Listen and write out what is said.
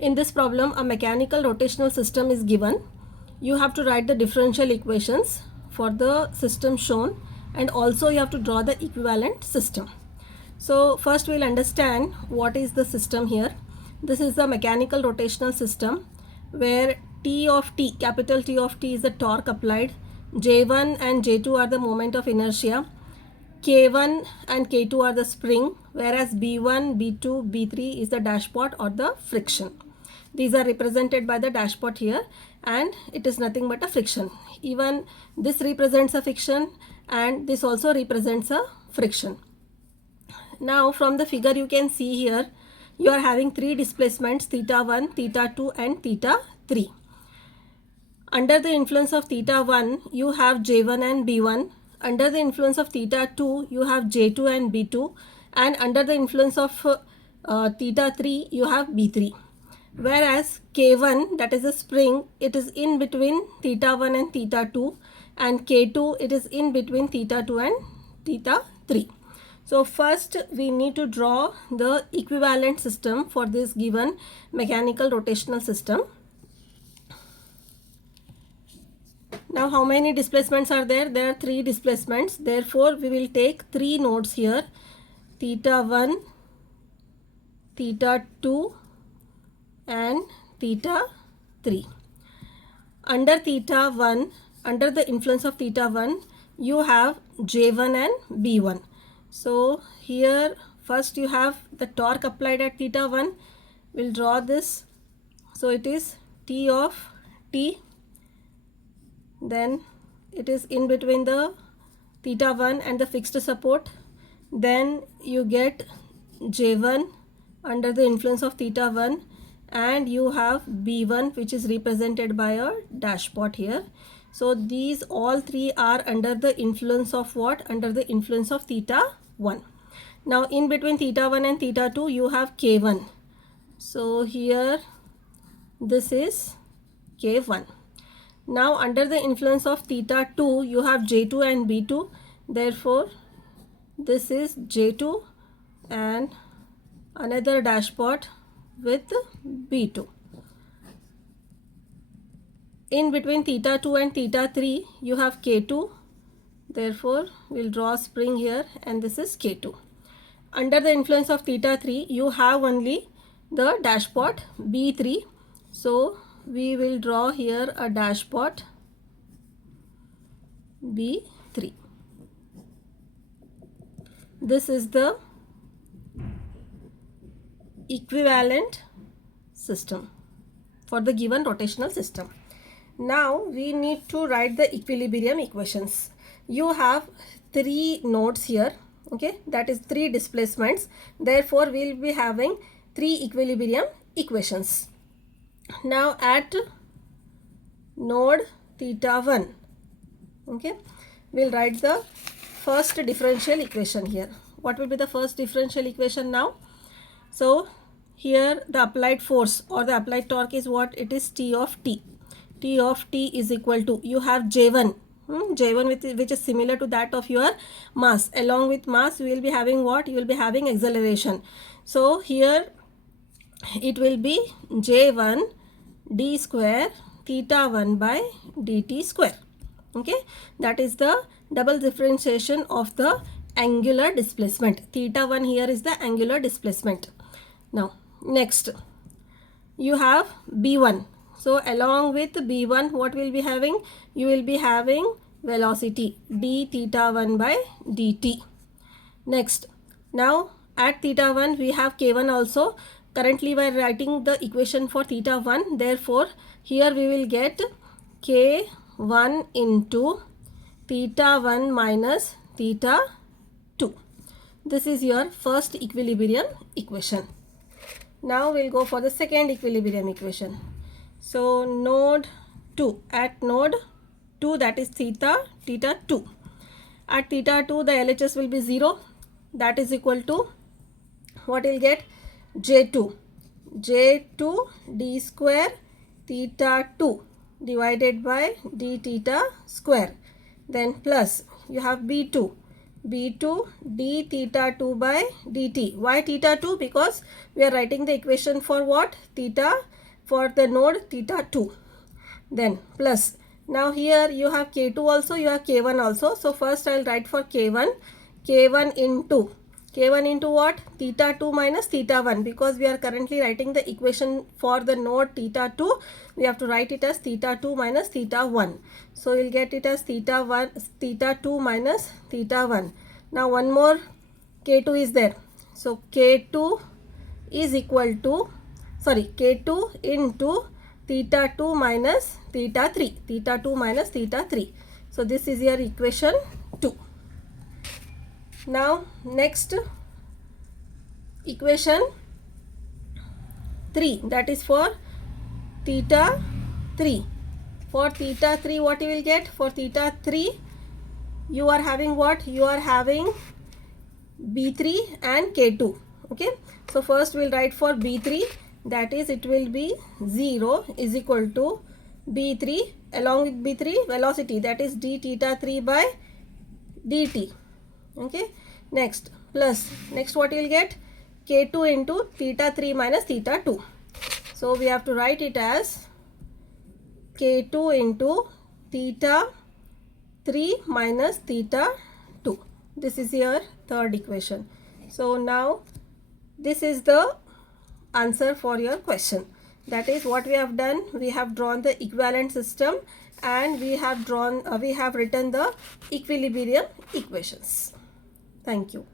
In this problem, a mechanical rotational system is given. You have to write the differential equations for the system shown, and also you have to draw the equivalent system. So first we'll understand what is the system here. This is the mechanical rotational system where T of T, capital T of T is the torque applied, J1 and J2 are the moment of inertia, K1 and K2 are the spring, whereas B1, B2, B3 is the dashpot or the friction. These are represented by the dashpot here, and it is nothing but a friction. Even this represents a friction and this also represents a friction. Now from the figure you can see here, you are having three displacements, theta 1, theta 2 and theta 3. Under the influence of theta 1, you have J1 and B1. Under the influence of theta 2, you have J2 and B2. And under the influence of theta 3, you have B3. Whereas K1, that is a spring, it is in between theta 1 and theta 2. And K2, it is in between theta 2 and theta 3. So first we need to draw the equivalent system for this given mechanical rotational system. Now how many displacements are there? There are three displacements. Therefore we will take three nodes here, theta 1, theta 2 and theta 3. Under theta 1, under the influence of theta 1, you have J1 and B1. So here first you have the torque applied at theta 1. We'll draw this. So it is T of T. Then it is in between the theta 1 and the fixed support. Then you get J1 under the influence of theta 1, and you have B1 which is represented by a dashpot here. So these all three are under the influence of what? Under the influence of theta 1. Now in between theta 1 and theta 2 you have K1. So here this is K1. Now under the influence of theta 2 you have J2 and B2. Therefore this is J2 and another dashpot with B2. In between theta 2 and theta 3 you have K2. Therefore we'll draw a spring here, and this is K2. Under the influence of theta 3 you have only the dashpot B3. So we will draw here a dashpot B3. This is the equivalent system for the given rotational system. Now we need to write the equilibrium equations. You have three nodes here, okay, that is three displacements. Therefore we will be having three equilibrium equations. Now at node theta 1, okay, we'll write the first differential equation here. What will be the first differential equation now? So here the applied force or the applied torque is what? It is T of T. T of T is equal to, you have J1, J1 which is similar to that of your mass. Along with mass we will be having what? You will be having acceleration. So here it will be J1 d square theta 1 by dt square. Okay, that is the double differentiation of the angular displacement. Theta 1 here is the angular displacement. Now next you have B1. So along with B1 what will be having? You will be having velocity d theta 1 by dt. Next, now at theta 1 we have K1 also. Currently we are writing the equation for theta 1. Therefore here we will get K1 into theta 1 minus theta 2. This is your first equilibrium equation. Now we'll go for the second equilibrium equation. So node 2, at node 2, that is theta 2. At theta 2 the LHS will be 0. That is equal to what you'll get? J2 d square theta 2 divided by d theta square. Then plus you have B2 b2 d theta 2 by dt. Why theta 2? Because we are writing the equation for what? Theta, for the node theta 2. Then plus, now here you have k2 also, you have k1 also. So first I will write for k1 into what? Theta 2 minus theta 1, because we are currently writing the equation for the node theta 2. We have to write it as theta 2 minus theta 1. So you will get it as theta 2 minus theta 1. Now one more k2 is there. So k2 is equal to, k2 into theta 2 minus theta 3. Theta 2 minus theta 3. So this is your equation 2. Now next equation 3, that is for theta 3. For theta 3, what you will get? For theta 3, you are having what? You are having b3 and k2. Okay, so first we will write for b3, that is it will be 0 is equal to b3, along with b3 velocity, that is d theta 3 by dt. Okay, next plus, next what you will get? K2 into theta 3 minus theta 2. So we have to write it as k2 into theta 3 minus theta 2. This is your third equation. So now this is the answer for your question. That is what we have done. We have drawn the equivalent system and we have written the equilibrium equations. Thank you.